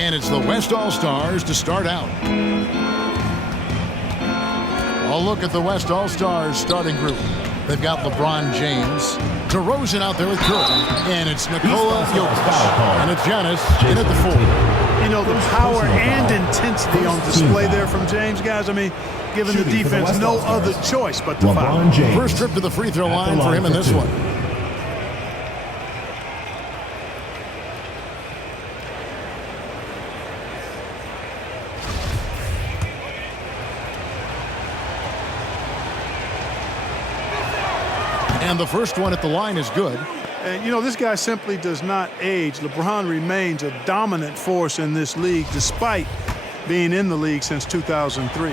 And it's the West All-Stars to start out. A look at the West All-Stars starting group. They've got LeBron James, DeRozan out there with Curry, and it's Nikola Jokic, and it's Giannis in at the 4. You know, the power and intensity on display there from James, guys. I mean, giving the defense no other choice but to foul. First trip to the free throw line for him in this one. And the first one at the line is good. And, you know, this guy simply does not age. LeBron remains a dominant force in this league despite being in the league since 2003.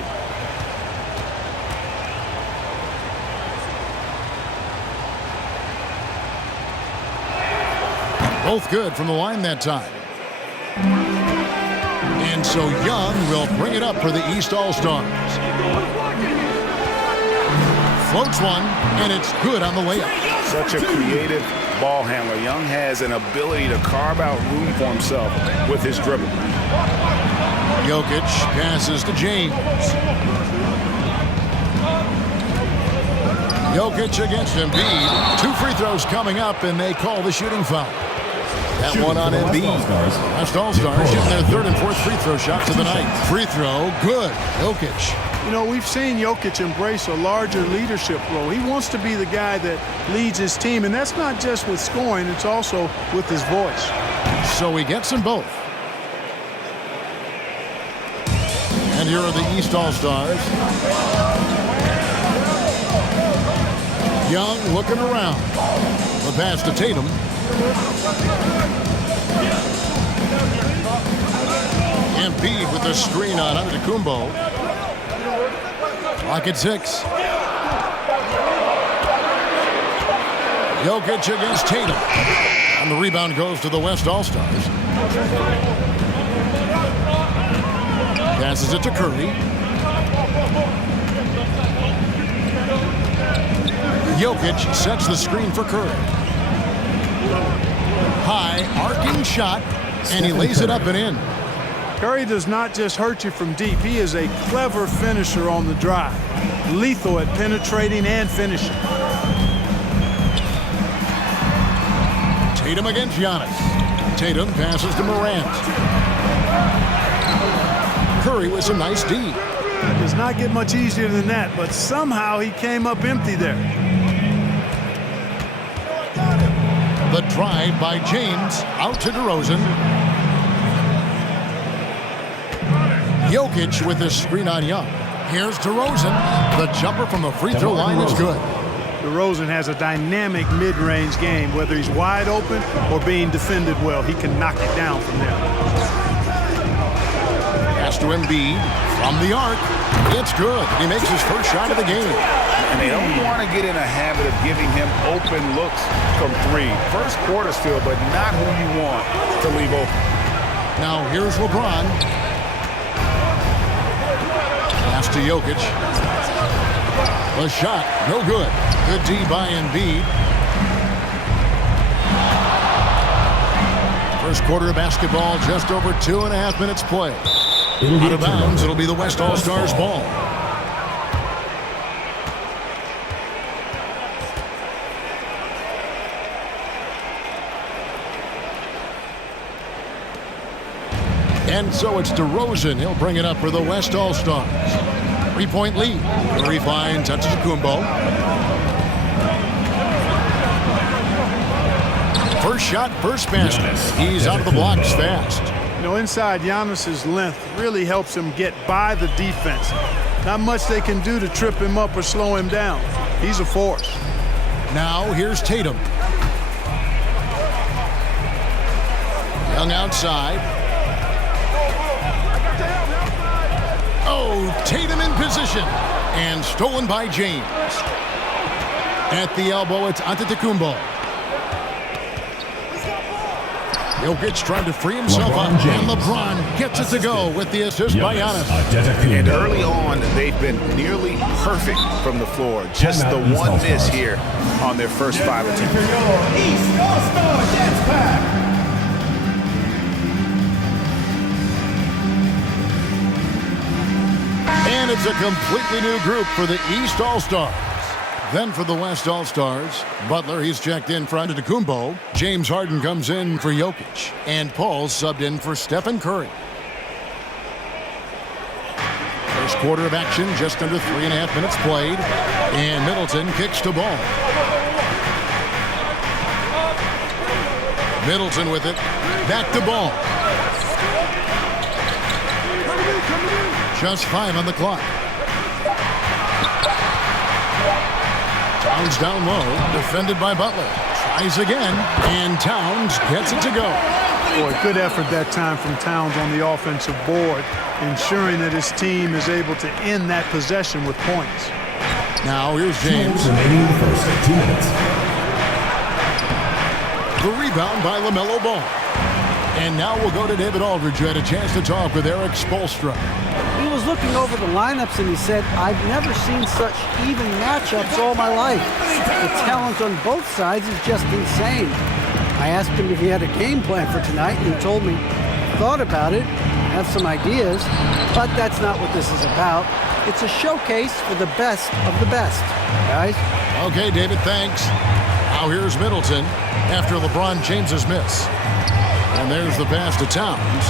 Both good from the line that time. And so Young will bring it up for the East All-Stars. Floats one, and it's good on the layup. Such a creative ball handler. Young has an ability to carve out room for himself with his dribble. Jokic passes to James. Jokic against Embiid. 2 free throws coming up, and they call the shooting foul. That one on Embiid. West All-Stars getting their 3rd and 4th free throw shots of the night. Free throw, good. Jokic. You know, we've seen Jokic embrace a larger leadership role. He wants to be the guy that leads his team, and that's not just with scoring, it's also with his voice. So he gets them both. And here are the East All-Stars. Young looking around. The pass to Tatum. Embiid with the screen on Antetokounmpo. Clock at 6. Jokic against Tatum. And the rebound goes to the West All-Stars. Passes it to Curry. Jokic sets the screen for Curry. High, arcing shot, and he lays it up and in. Curry does not just hurt you from deep. He is a clever finisher on the drive. Lethal at penetrating and finishing. Tatum against Giannis. Tatum passes to Morant. Curry with some nice D. It does not get much easier than that, but somehow he came up empty there. The drive by James out to DeRozan. Jokic with the screen on Young. Here's DeRozan. The jumper from the free throw line is good. DeRozan has a dynamic mid-range game. Whether he's wide open or being defended well, he can knock it down from there. Pass to Embiid from the arc. It's good. He makes his first shot of the game. And they don't want to get in a habit of giving him open looks from 3. First quarter still, but not who you want to leave open. Now here's LeBron. Pass to Jokic. The shot, no good. Good D by Embiid. First quarter of basketball, just over 2.5 minutes play. Out of bounds, it'll be the West All-Stars ball. And so it's DeRozan. He'll bring it up for the West All-Stars. 3-point lead. Curry finds Antetokounmpo. First shot, first basket. He's out of the blocks fast. You know, inside, Giannis's length really helps him get by the defense. Not much they can do to trip him up or slow him down. He's a force. Now here's Tatum. Young outside. Oh, Tatum in position. And stolen by James. At the elbow, it's Antetokounmpo. Jokic trying to free himself up, and LeBron gets it to go with the assist by Giannis. And early on, they've been nearly perfect from the floor. Just the one miss here on their first 5 attempts. East All-Star dance pack. It's a completely new group for the East All-Stars. Then for the West All-Stars, Butler, he's checked in for Antetokounmpo. James Harden comes in for Jokic. And Paul subbed in for Stephen Curry. First quarter of action, just under 3.5 minutes played. And Middleton kicks to ball. Middleton with it. Back to ball. Just 5 on the clock. Towns down low, defended by Butler. Tries again, and Towns gets it to go. Boy, good effort that time from Towns on the offensive board, ensuring that his team is able to end that possession with points. Now here's James. Remaining in the first 2 minutes. The rebound by LaMelo Ball. And now we'll go to David Aldridge, who had a chance to talk with Eric Spoelstra. He was looking over the lineups and he said, I've never seen such even matchups all my life. The talent on both sides is just insane. I asked him if he had a game plan for tonight, and he told me, thought about it, have some ideas, but that's not what this is about. It's a showcase for the best of the best, guys. Okay, David, thanks. Now here's Middleton after LeBron James's miss. And there's the pass to Towns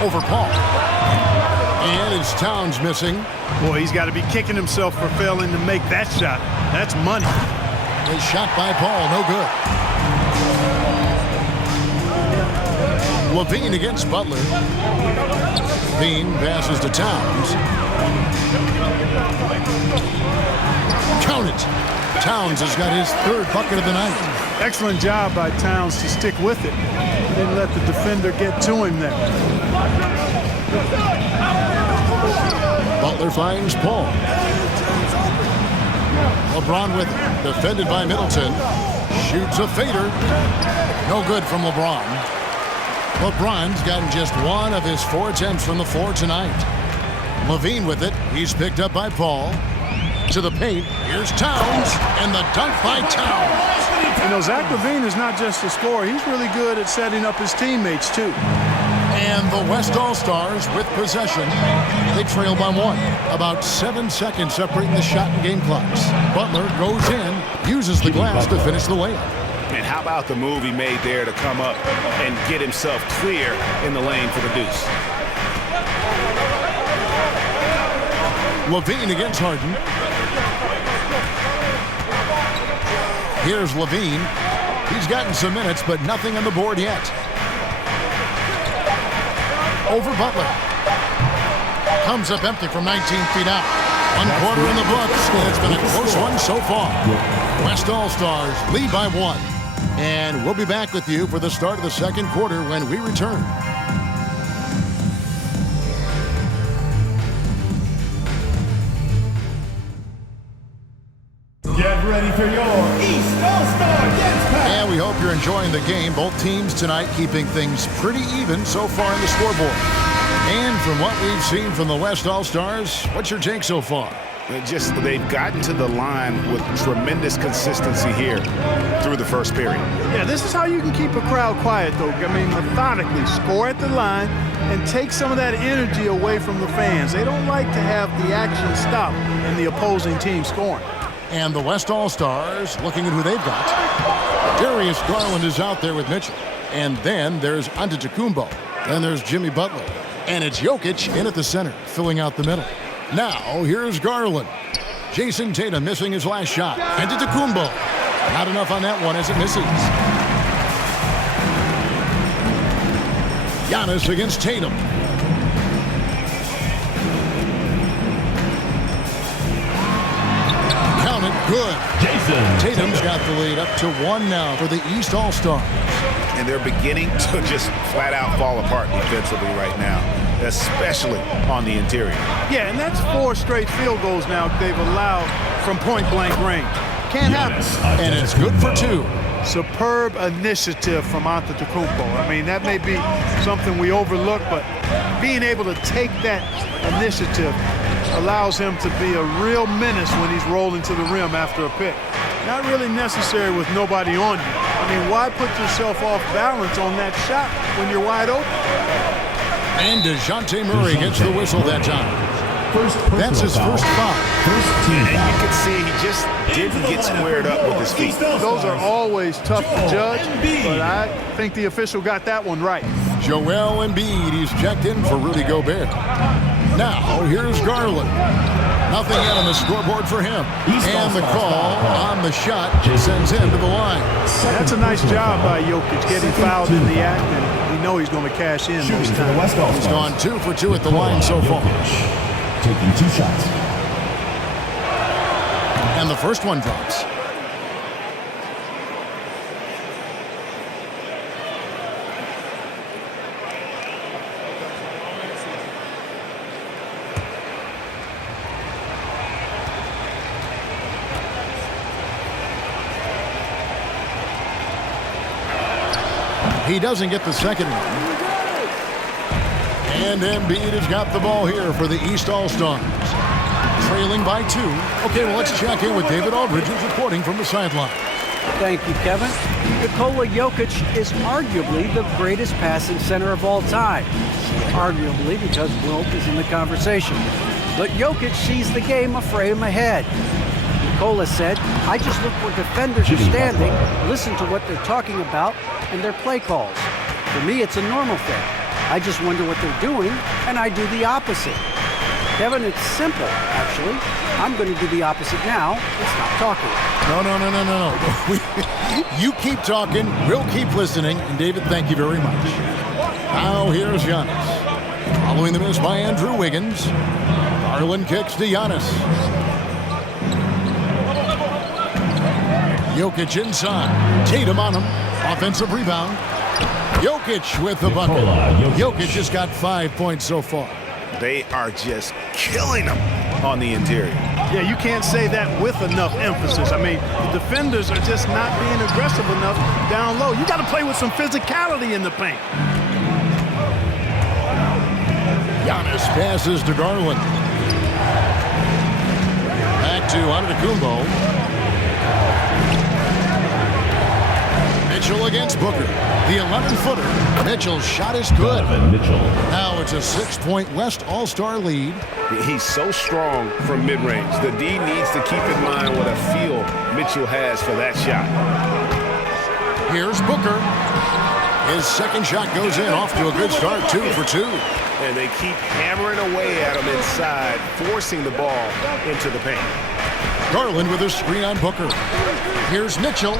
over Paul. And it's Towns missing. Boy, he's got to be kicking himself for failing to make that shot. That's money. A shot by Paul, no good. Levine against Butler. Levine passes to Towns. Count it. Towns has got his 3rd bucket of the night. Excellent job by Towns to stick with it. Didn't let the defender get to him there. Butler finds Paul. LeBron with it. Defended by Middleton. Shoots a fader. No good from LeBron. LeBron's gotten just 1 of his 4 attempts from the floor tonight. Levine with it. He's picked up by Paul. To the paint. Here's Towns. And the dunk by Towns. You know, Zach LaVine is not just a scorer. He's really good at setting up his teammates, too. And the West All-Stars with possession. They trail by 1. About 7 seconds separating the shot and game clocks. Butler goes in, uses the glass to finish the layup. And how about the move he made there to come up and get himself clear in the lane for the deuce? Levine against Harden. Here's Levine. He's gotten some minutes, but nothing on the board yet. Over Butler. Comes up empty from 19 feet out. 1 quarter in the books, and it's been a close one so far. West All-Stars lead by 1. And we'll be back with you for the start of the 2nd quarter when we return. Get ready for your East All-Star Dance Pack. And we hope you're enjoying the game. Both teams tonight keeping things pretty even so far in the scoreboard. And from what we've seen from the West All-Stars, what's your take so far? They've gotten to the line with tremendous consistency here through the first period. Yeah, this is how you can keep a crowd quiet, though. I mean, methodically score at the line and take some of that energy away from the fans. They don't like to have the action stop in the opposing team scoring. And the West All-Stars looking at who they've got. Darius Garland is out there with Mitchell. And then there's Antetokounmpo. Then there's Jimmy Butler. And it's Jokic in at the center, filling out the middle. Now, here's Garland. Jason Tatum missing his last shot. Antetokounmpo. Not enough on that one as it misses. Giannis against Tatum. Count it, good. Tatum's got the lead up to 1 now for the East All-Stars. And they're beginning to just flat out fall apart defensively right now, especially on the interior. Yeah, and that's 4 straight field goals now they've allowed from point-blank range. Can't happen. And it's good for 2. Superb initiative from Antetokounmpo. I mean, that may be something we overlook, but being able to take that initiative allows him to be a real menace when he's rolling to the rim after a pick. Not really necessary with nobody on you. I mean, why put yourself off balance on that shot when you're wide open? And DeJounte Murray gets the whistle that time. That's his first foul. And you can see he just didn't get squared up with his feet. Those are always tough to judge, but I think the official got that one right. Joel Embiid, he's checked in for Rudy Gobert. Now, here's Garland. Nothing yet on the scoreboard for him. And the call on the shot sends him to the line. That's a nice job by Jokic getting fouled in the act, and we know he's going to cash in this time. He's gone 2 for 2 at the line so far. Taking 2 shots. And the first one drops. He doesn't get the second one. And Embiid has got the ball here for the East All-Stars. Trailing by 2. Okay, well, let's check in with David Aldridge, who's reporting from the sideline. Thank you, Kevin. Nikola Jokic is arguably the greatest passing center of all time. Arguably because Wilt is in the conversation. But Jokic sees the game a frame ahead. Nikola said, I just look where defenders are standing, listen to what they're talking about, and their play calls. For me, it's a normal thing. I just wonder what they're doing, and I do the opposite. Kevin, it's simple, actually. I'm going to do the opposite now and stop talking. No. You keep talking, we'll keep listening, and David, thank you very much. Now here's Giannis. Following the miss by Andrew Wiggins. Garland kicks to Giannis. Jokic inside. Tatum on him. Offensive rebound. Jokic with the bucket. Jokic just got 5 points so far. They are just killing him on the interior. Yeah, you can't say that with enough emphasis. I mean, the defenders are just not being aggressive enough down low. You got to play with some physicality in the paint. Giannis passes to Garland. Back to Antetokounmpo. Mitchell against Booker. The 11-footer. Mitchell's shot is good. Now it's a 6-point West All-Star lead. He's so strong from mid-range. The D needs to keep in mind what a feel Mitchell has for that shot. Here's Booker. His second shot goes in, off to a good start, 2 for 2. And they keep hammering away at him inside, forcing the ball into the paint. Garland with a screen on Booker. Here's Mitchell.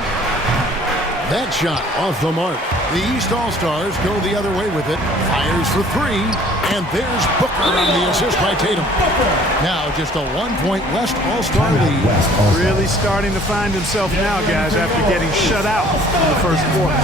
That shot off the mark. The East All-Stars go the other way with it. Fires for 3. And there's Booker on the assist by Tatum. Now just a 1-point West All-Star lead. Really starting to find himself now, guys, after getting shut out in the first quarter.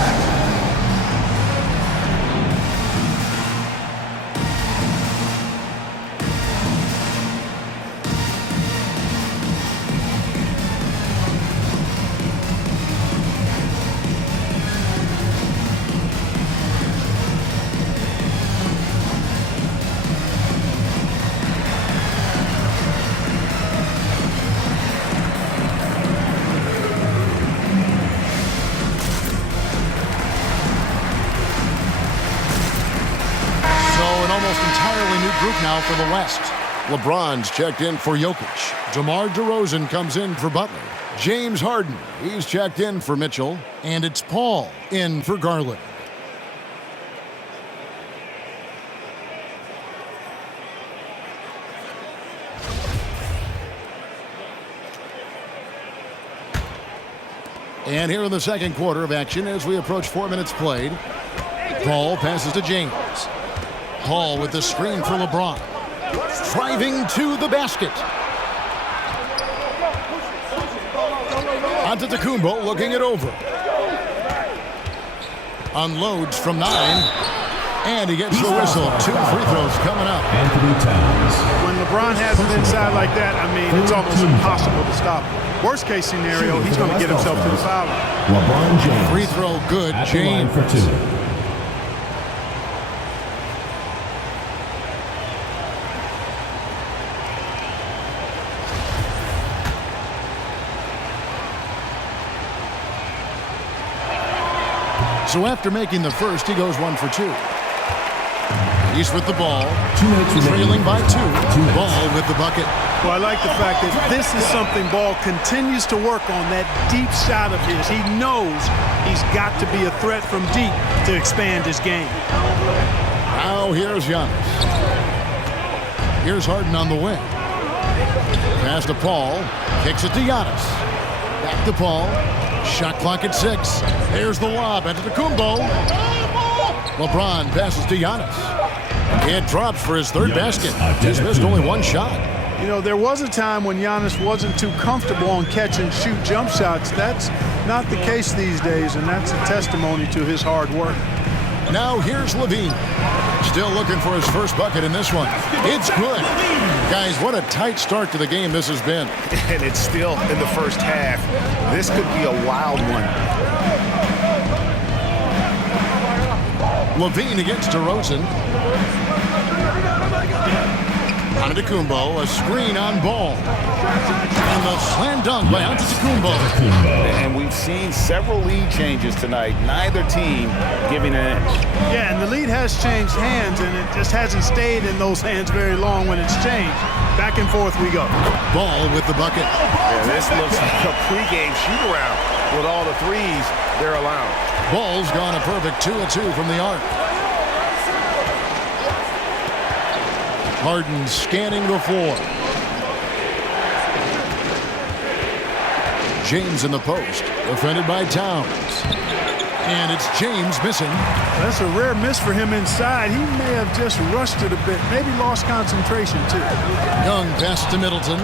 Now for the West. LeBron's checked in for Jokic. DeMar DeRozan comes in for Butler. James Harden, he's checked in for Mitchell. And it's Paul in for Garland. And here in the second quarter of action as we approach 4 minutes played. Paul passes to James. Paul with the screen for LeBron. Driving to the basket. Antetokounmpo looking it over. Unloads from 9. And he gets the whistle. 2 free throws coming up. Anthony Towns. When LeBron has it inside like that, I mean, it's almost impossible to stop him. Worst case scenario, he's going to get himself to the foul line. LeBron James. Free throw good. At the line James. for 2. So after making the first, he goes 1 for 2. He's with the ball. 2 minutes He's trailing by 2. minutes. Ball with the bucket. Well, I like the fact that this is something Ball continues to work on, that deep shot of his. He knows he's got to be a threat from deep to expand his game. Now here's Giannis. Here's Harden on the wing. Pass to Paul. Kicks it to Giannis. Back to Paul. Shot clock at 6. Here's the lob. Antetokounmpo. LeBron passes to Giannis. It drops for his third basket. He's missed only one shot. You know, there was a time when Giannis wasn't too comfortable on catch and shoot jump shots. That's not the case these days, and that's a testimony to his hard work. Now here's Levine. Still looking for his first bucket in this one. It's good. Guys, what a tight start to the game this has been. And it's still in the first half. This could be a wild one. Levine against DeRozan. Antetokounmpo, a screen on Ball. And the slam dunk by Antetokounmpo. And we've seen several lead changes tonight. Neither team giving an edge. Yeah, and the lead has changed hands, and it just hasn't stayed in those hands very long when it's changed. Back and forth we go. Ball with the bucket. Yeah, this looks like a pregame shoot-around with all the threes they're allowing. Ball's gone a perfect 2 of 2 from the arc. Harden scanning the floor. James in the post, defended by Towns. And it's James missing. That's a rare miss for him inside. He may have just rushed it a bit, maybe lost concentration too. Young pass to Middleton.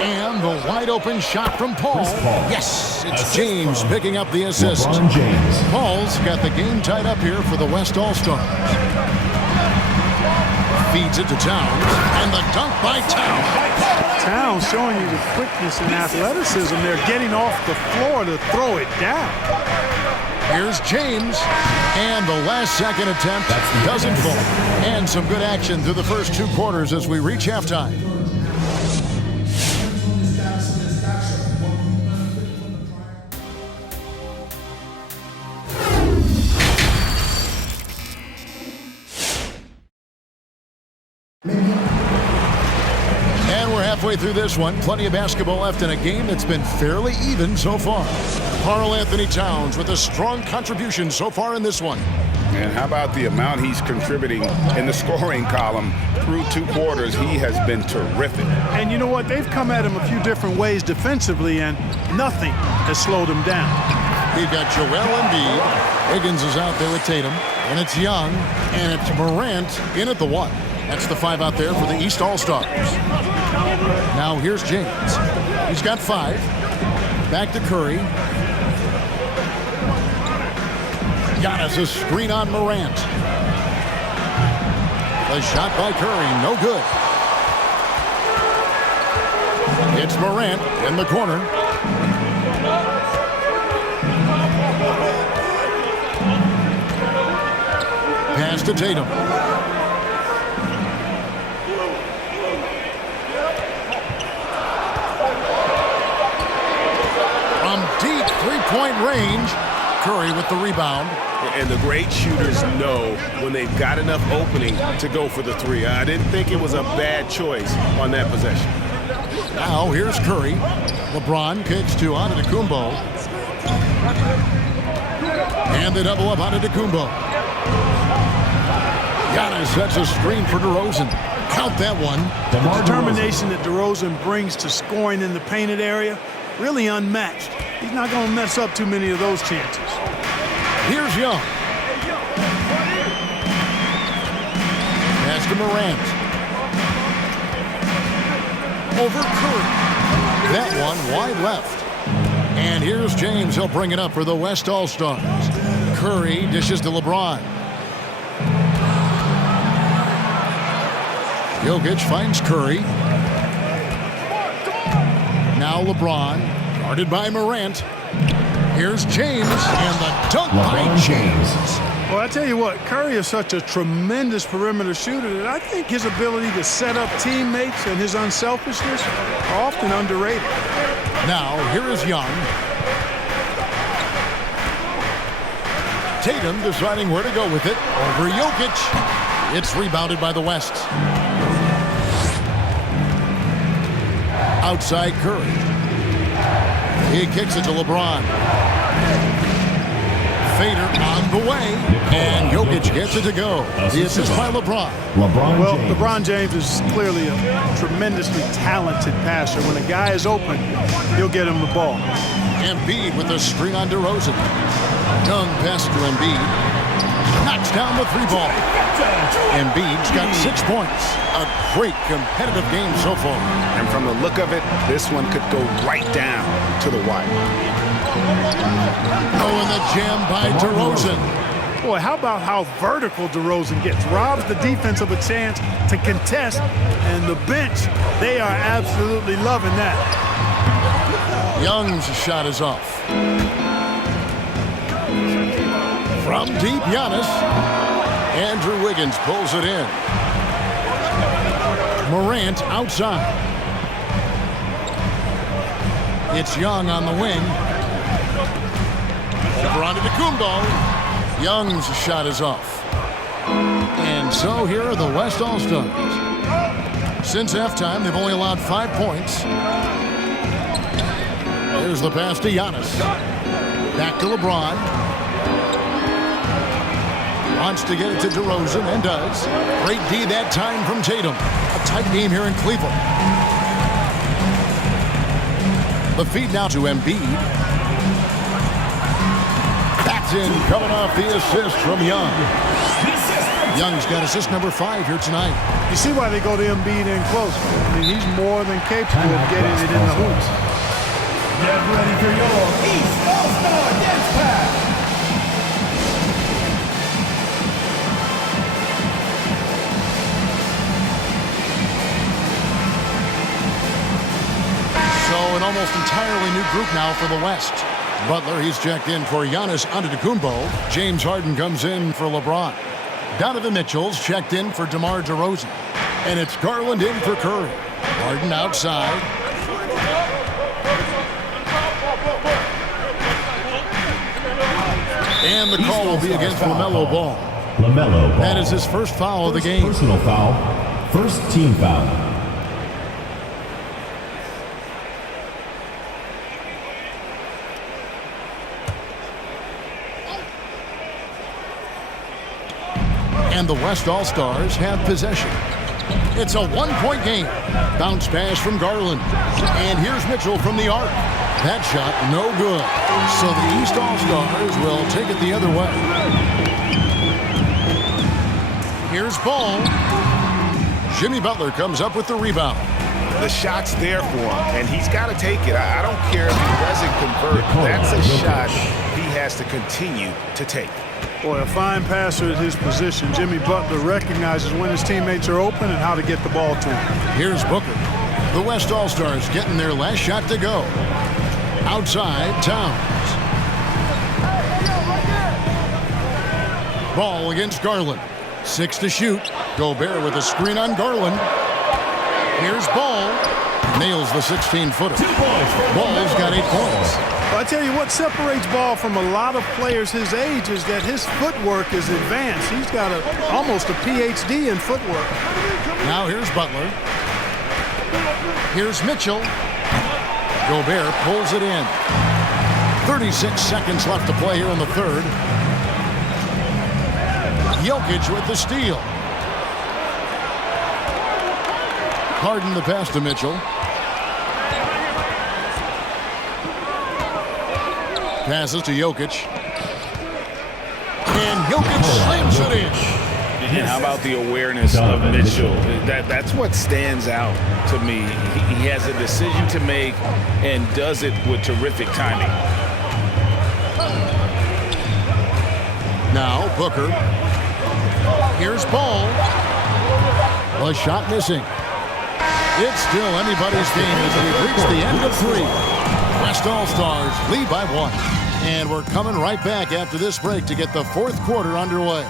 And the wide open shot from Paul. Yes, it's James picking up the assist. LeBron James. Paul's got the game tied up here for the West All-Stars. Feeds it to Towns, and the dunk by Towns. Towns showing you the quickness and athleticism. They're getting off the floor to throw it down. Here's James, and the last second attempt doesn't fall. And some good action through the first 2 quarters as we reach halftime. And we're halfway through this one. Plenty of basketball left in a game that's been fairly even so far. Karl Anthony Towns with a strong contribution so far in this one. And how about the amount he's contributing in the scoring column through 2 quarters? He has been terrific. And you know what? They've come at him a few different ways defensively, and nothing has slowed him down. We've got Joel Embiid. Higgins is out there with Tatum. And it's Young. And it's Morant in at the 1. That's the 5 out there for the East All-Stars. Now here's James. He's got 5. Back to Curry. Giannis, a screen on Morant. The shot by Curry, no good. It's Morant in the corner. Pass to Tatum. From deep three-point range, Curry with the rebound. And the great shooters know when they've got enough opening to go for the 3. I didn't think it was a bad choice on that possession. Now here's Curry. LeBron kicks to Antetokounmpo. And they double up Antetokounmpo. Giannis sets a screen for DeRozan. Count that one. The determination that DeRozan brings to scoring in the painted area, really unmatched. He's not going to mess up too many of those chances. Here's Young. Pass to Morant. Over Curry. That one wide left. And here's James. He'll bring it up for the West All-Stars. Curry dishes to LeBron. Jokic finds Curry. Now LeBron, guarded by Morant. Here's James, and the dunk by James. Well, I tell you what, Curry is such a tremendous perimeter shooter that I think his ability to set up teammates and his unselfishness are often underrated. Now, here is Young. Tatum deciding where to go with it. Over Jokic. It's rebounded by the West. Outside Curry. He kicks it to LeBron. Fader on the way. And Jokic gets it to go. The assist by LeBron. Well, LeBron James is clearly a tremendously talented passer. When a guy is open, he'll get him the ball. Embiid with a screen on DeRozan. Young pass to Embiid. Knocks down the 3-ball. Embiid's got 6 points. A great competitive game so far. And from the look of it, this one could go right down to the wire. Oh, and the jam by DeRozan. Boy, how about how vertical DeRozan gets? Robs the defense of a chance to contest, and the bench, they are absolutely loving that. Young's shot is off. From deep, Giannis. Andrew Wiggins pulls it in. Morant outside. It's Young on the wing. LeBron to Kumbo. Young's shot is off. And so here are the West All-Stars. Since halftime, they've only allowed 5 points. There's the pass to Giannis. Back to LeBron. Wants to get it to DeRozan and does. Great D that time from Tatum. A tight game here in Cleveland. The feed now to Embiid. That's in, coming off the assist from Young. Young's got assist number 5 here tonight. You see why they go to Embiid in close. I mean, he's more than capable of getting it in the hoops. Get ready for your East All-Star Dance Pack. So an almost entirely new group now for the West. Butler, he's checked in for Giannis Antetokounmpo. James Harden comes in for LeBron. Donovan Mitchell's checked in for DeMar DeRozan. And it's Garland in for Curry. Harden outside. And the call will be against LaMelo Ball. LaMelo Ball. That is his first foul of the game. Personal foul. First team foul. And the West All-Stars have possession. It's a one-point game. Bounce pass from Garland. And here's Mitchell from the arc. That shot, no good. So the East All-Stars will take it the other way. Here's Ball. Jimmy Butler comes up with the rebound. The shot's there for him, and he's got to take it. I don't care if he doesn't convert. That's a shot he has to continue to take. Boy, a fine passer at his position. Jimmy Butler recognizes when his teammates are open and how to get the ball to him. Here's Booker. The West All-Stars getting their last shot to go. Outside, Towns. Ball against Garland. 6 to shoot. Gobert with a screen on Garland. Here's Ball. Nails the 16-footer. Ball's got 8 points. Well, I tell you what separates Ball from a lot of players his age is that his footwork is advanced. He's got almost a PhD in footwork. Now here's Butler. Here's Mitchell. Gobert pulls it in. 36 seconds left to play here in the third. Jokic with the steal. Harden the pass to Mitchell. Passes to Jokic. And Jokic slams it in. And how about the awareness of Mitchell? That's what stands out to me. He has a decision to make and does it with terrific timing. Now Booker. Here's Ball. A shot missing. It's still anybody's game as we've reached the end of 3. West All-Stars lead by 1. And we're coming right back after this break to get the 4th quarter underway.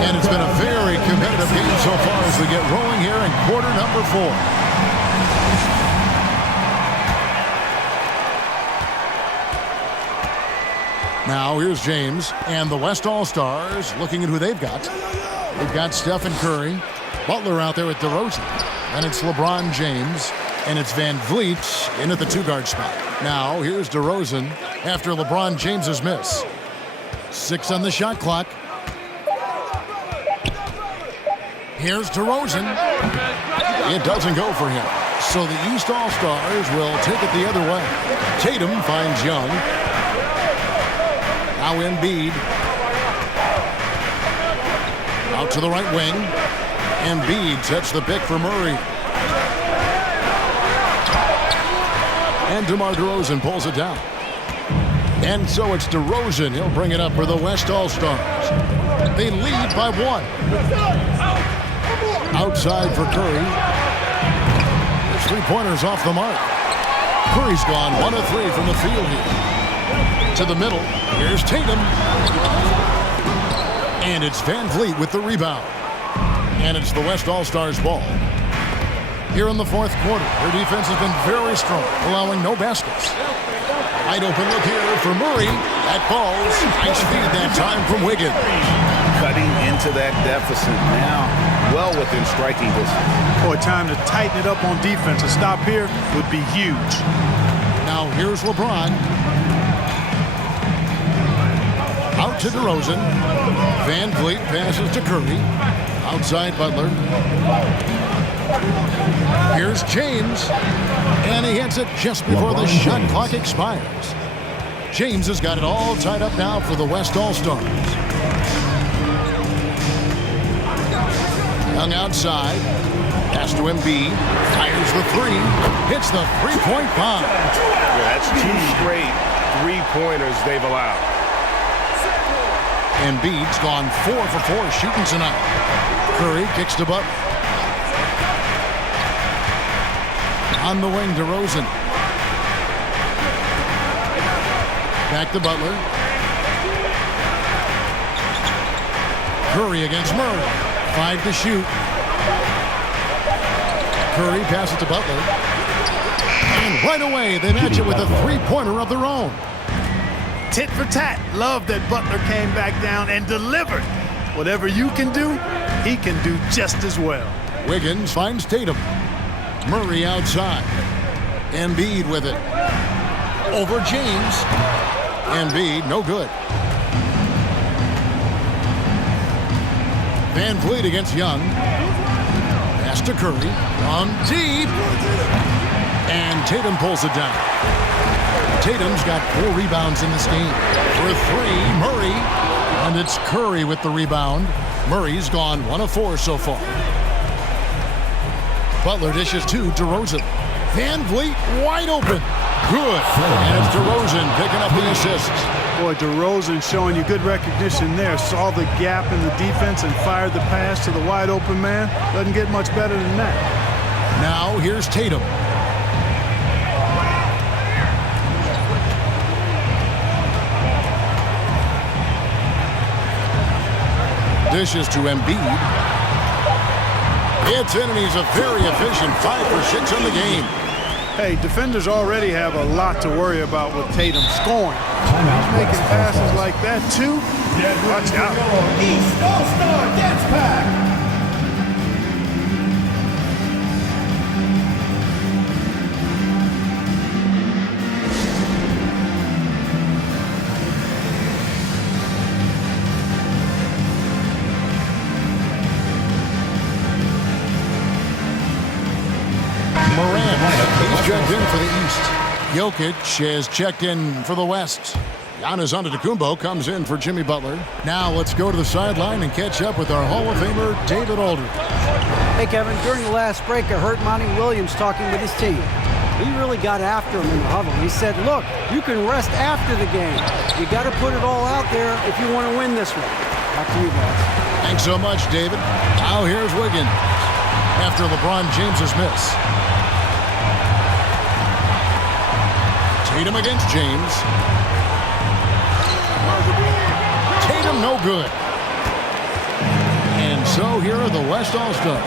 And it's been a very competitive game so far as we get rolling here in quarter number 4. Now here's James and the West All-Stars looking at who they've got. They've got Stephen Curry, Butler out there with DeRozan. And it's LeBron James, and it's Van Vliet in at the two-guard spot. Now here's DeRozan after LeBron James's miss. 6 on the shot clock. Here's DeRozan. It doesn't go for him. So the East All-Stars will take it the other way. Tatum finds Young. Now Embiid. Out to the right wing. Embiid sets the pick for Murray. And DeMar DeRozan pulls it down. And so it's DeRozan. He'll bring it up for the West All-Stars. They lead by 1. Outside for Curry. His three-pointers off the mark. Curry's gone 1 of 3 from the field here. To the middle. Here's Tatum. And it's Van Vliet with the rebound. And it's the West All-Stars ball. Here in the fourth quarter, their defense has been very strong, allowing no baskets. Wide open look here for Murray. That falls. Nice feed that time from Wiggins. Cutting into that deficit now, well within striking distance. Boy, time to tighten it up on defense. A stop here would be huge. Now here's LeBron. Out to DeRozan. Van Vliet passes to Curry. Outside Butler. Here's James. And he hits it just before the shot clock expires. James has got it all tied up now for the West All-Stars. Young outside. Pass to Embiid. Fires the 3. Hits the three-point bomb. Yeah, that's 2 straight three-pointers they've allowed. Embiid's gone 4 for 4 shooting tonight. Curry kicks to Butler. On the wing, DeRozan. Back to Butler. Curry against Murray. 5 to shoot. Curry passes to Butler. And right away, they match it with a three-pointer of their own. Tit for tat. Love that Butler came back down and delivered. Whatever you can do, he can do just as well. Wiggins finds Tatum. Murray outside. Embiid with it. Over James. Embiid, no good. Van Vliet against Young. Pass to Curry. On deep. And Tatum pulls it down. Tatum's got 4 rebounds in this game. For 3, Murray. And it's Curry with the rebound. Murray's gone 1 of 4 so far. Butler dishes to DeRozan. Van Vliet wide open. Good. And it's DeRozan picking up the assists. Boy, DeRozan showing you good recognition there. Saw the gap in the defense and fired the pass to the wide open man. Doesn't get much better than that. Now here's Tatum. Dishes to Embiid. It's in, and he's a very efficient 5 for 6 in the game. Hey, defenders already have a lot to worry about with Tatum scoring. He's making passes like that, too. Watch out. East All-Star Dance Pack. He's checked in for the East. Jokic is checked in for the West. Giannis Antetokounmpo comes in for Jimmy Butler. Now let's go to the sideline and catch up with our Hall of Famer, David Aldridge. Hey, Kevin, during the last break, I heard Monty Williams talking with his team. He really got after him in the huddle. He said, look, you can rest after the game. You got to put it all out there if you want to win this one. Back to you guys. Thanks so much, David. Now here's Wiggins after LeBron James's miss. Tatum against James. Tatum no good. And so here are the West All-Stars.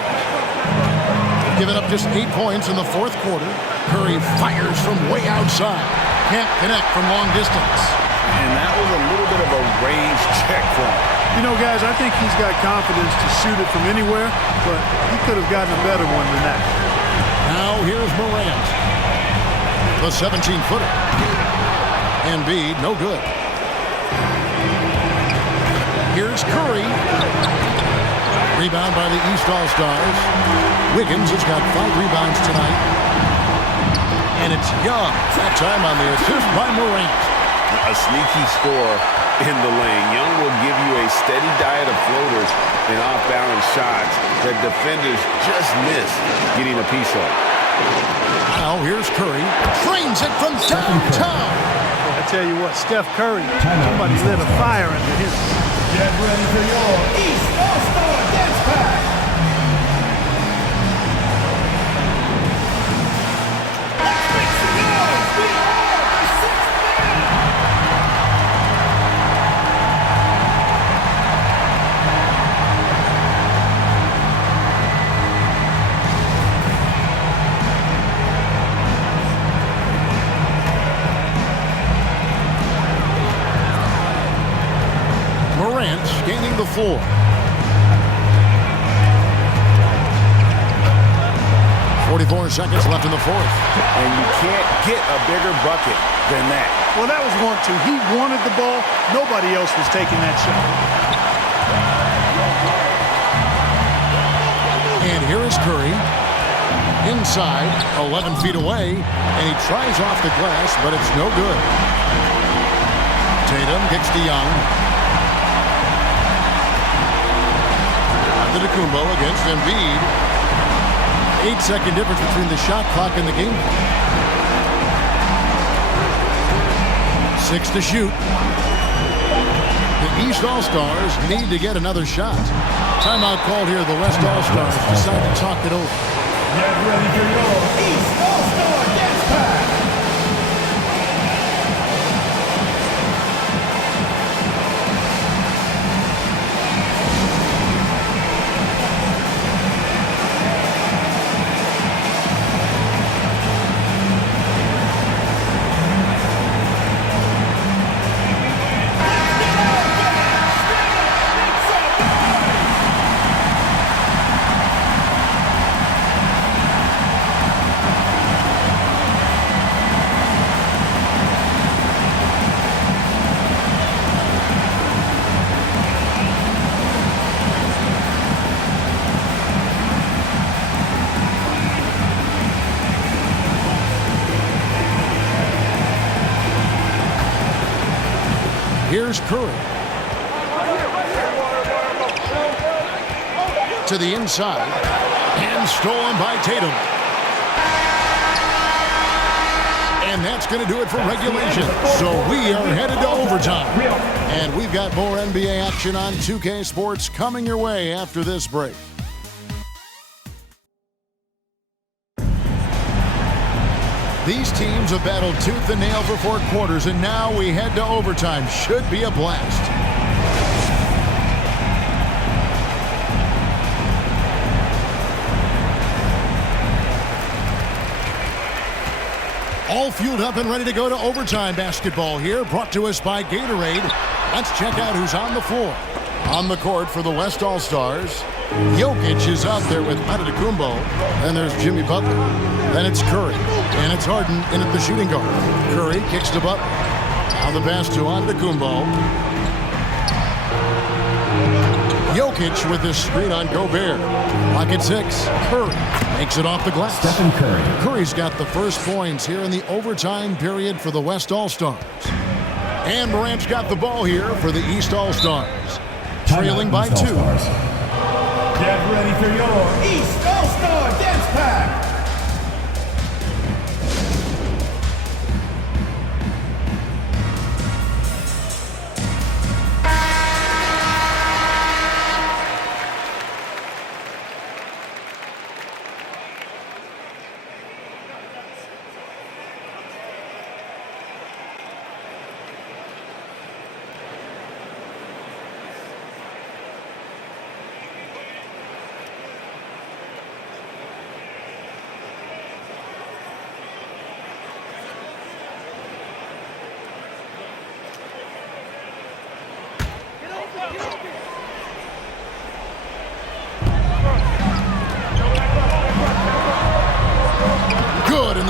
They've given up just 8 points in the fourth quarter. Curry fires from way outside. Can't connect from long distance. And that was a little bit of a range check for him. You know, guys, I think he's got confidence to shoot it from anywhere, but he could have gotten a better one than that. Now here's Durant. The 17-footer. Embiid, no good. Here's Curry. Rebound by the East All-Stars. Wiggins has got 5 rebounds tonight. And it's Young. That time on the assist by Durant. A sneaky score in the lane. Young will give you a steady diet of floaters and off-balance shots that defenders just miss getting a piece of. Now here's Curry. Trains it from downtown. I tell you what, Steph Curry, somebody lit a fire under him. Get ready for your East All-Star Dance Pack. Let's make some noise. We are the sixth man. Durant gaining the floor. 44 seconds left in the fourth. And you can't get a bigger bucket than that. Well, that was 1-2. He wanted the ball. Nobody else was taking that shot. And here is Curry. Inside, 11 feet away. And he tries off the glass, but it's no good. Tatum kicks to Young. Antetokounmpo against Embiid. 8-second difference between the shot clock and the game clock. 6 to shoot. The East All-Stars need to get another shot. Timeout called here. The West All-Stars decide to talk it over. Get ready for your East All-Star Dance Pack. Here's Curry. To the inside. And stolen by Tatum. And that's going to do it for regulation. So we are headed to overtime. And we've got more NBA action on 2K Sports coming your way after this break. These teams have battled tooth and nail for 4 quarters, and now we head to overtime. Should be a blast. All fueled up and ready to go to overtime basketball here, brought to us by Gatorade. Let's check out who's on the floor. On the court for the West All-Stars, Jokic is out there with Antetokounmpo. Then there's Jimmy Butler. Then it's Curry. And it's Harden in at the shooting guard. Curry kicks to Butler. Now the pass to Antetokounmpo. Jokic with this screen on Gobert. Pocket 6. Curry makes it off the glass. Stephen Curry. Curry's got the first points here in the overtime period for the West All-Stars. And Durant's got the ball here for the East All-Stars. Trailing by 2. Get ready for your East All-Star Dance Pack.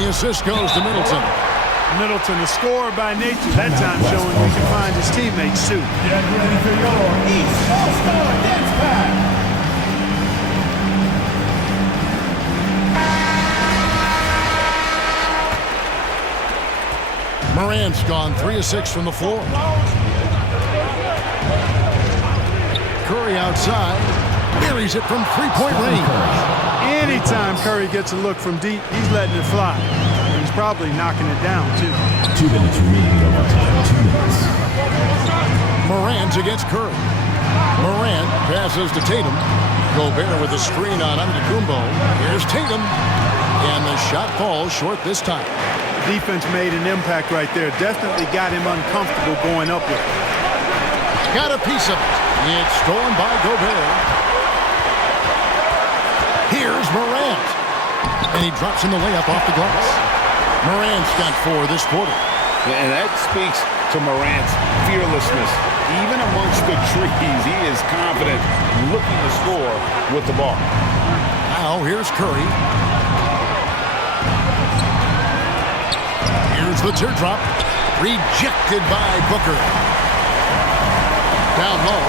the assist goes to Middleton. Middleton, a scorer by nature, that time showing we can find his teammates too. Get ready for your East All-Star Dance Pack. Morant's gone 3 of 6 from the floor. Curry outside. Buries it from three-point range. Anytime Curry gets a look from deep, he's letting it fly. He's probably knocking it down too. 2 minutes remaining of our time. 2 minutes. Morant against Curry. Morant passes to Tatum. Gobert with a screen on Antetokounmpo. Here's Tatum. And the shot falls short this time. Defense made an impact right there. Definitely got him uncomfortable going up with it. Got a piece of it. It's stolen by Gobert. Here's Morant. And he drops in the layup off the glass. Morant's got 4 this quarter. And that speaks to Morant's fearlessness. Even amongst the trees, he is confident looking to score with the ball. Now here's Curry. Here's the teardrop. Rejected by Booker. Down low.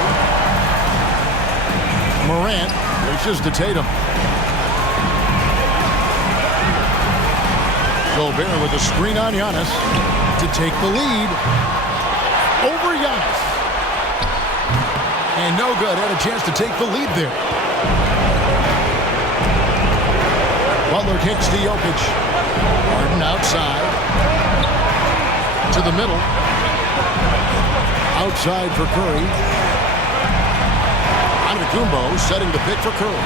Morant reaches to Tatum. Gobert with a screen on Giannis to take the lead over Giannis. And no good. Had a chance to take the lead there. Butler kicks to Jokic. Harden outside. To the middle. Outside for Curry. Antetokounmpo setting the pick for Curry.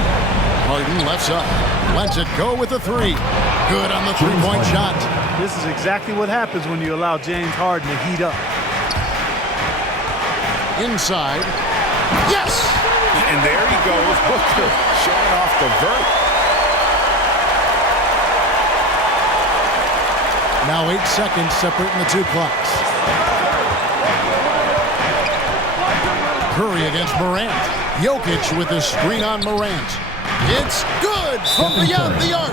Harden left side. Lets it go with the 3. Good on the three-point shot. This is exactly what happens when you allow James Harden to heat up. Inside. Yes! And there he goes. Booker showing off the vert. Now 8 seconds separating the 2 clocks. Curry against Morant. Jokic with the screen on Morant. It's good from beyond the arc.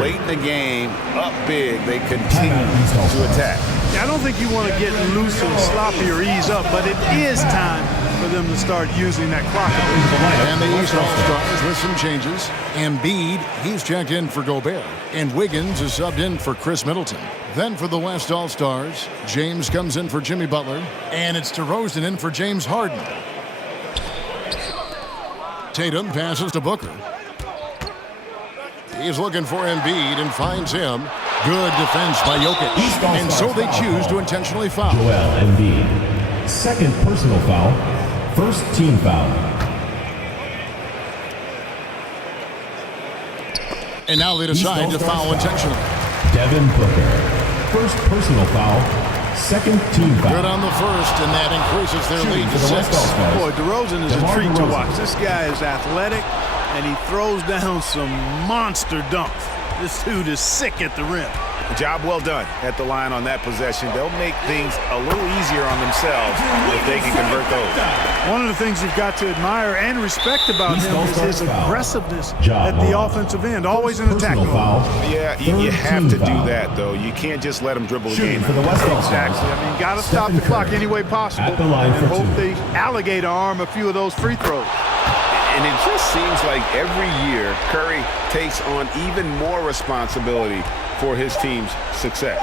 Late in the game, up big, they continue to attack. I don't think you want to get loose and sloppy or ease up, but it is time for them to start using that clock. And the East All-Stars with some changes. Embiid, he's checked in for Gobert. And Wiggins is subbed in for Chris Middleton. Then for the West All-Stars, James comes in for Jimmy Butler. And it's DeRozan in for James Harden. Tatum passes to Booker. He's looking for Embiid and finds him. Good defense by Jokic. And so they choose to intentionally foul. Joel Embiid. Second personal foul. First team foul. And now they decide to foul intentionally. Devin Booker. First personal foul. Second team foul. Good on the first, and that increases their lead to 6. Boy, DeRozan is a treat to watch. This guy is athletic, and he throws down some monster dunks. This dude is sick at the rim. Job well done at the line on that possession. They'll make things a little easier on themselves if they can convert those. One of the things you've got to admire and respect about him is his aggressiveness at the offensive end. Always in attack mode. Yeah, you have to do that, though. You can't just let him dribble the game. For the West Exactly. I mean, got to stop the clock any way possible At the line and for hope 2. they alligator arm a few of those free throws. And it just seems like every year Curry takes on even more responsibility for his team's success.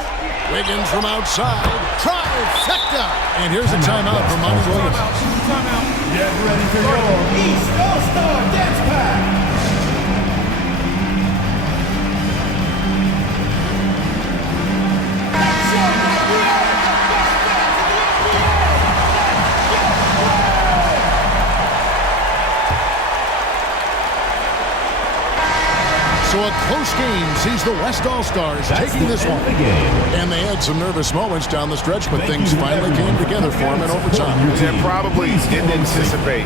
Wiggins from outside. Trifecta. And here's a timeout from Monty Williams. Get ready for your East All-Star Dance Pack. So a close game sees the West All-Stars taking this one. And they had some nervous moments down the stretch, but things finally came together for them in overtime. They probably didn't anticipate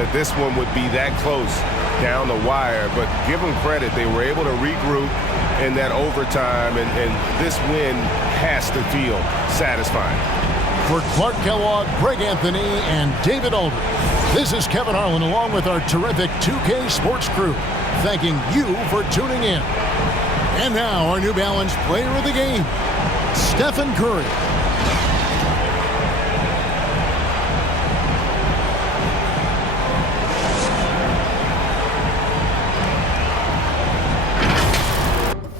that this one would be that close down the wire, but give them credit. They were able to regroup in that overtime, and this win has to feel satisfying. For Clark Kellogg, Greg Anthony, and David Aldridge, this is Kevin Harlan along with our terrific 2K Sports crew, thanking you for tuning in. And now our New Balance player of the game, Stephen Curry.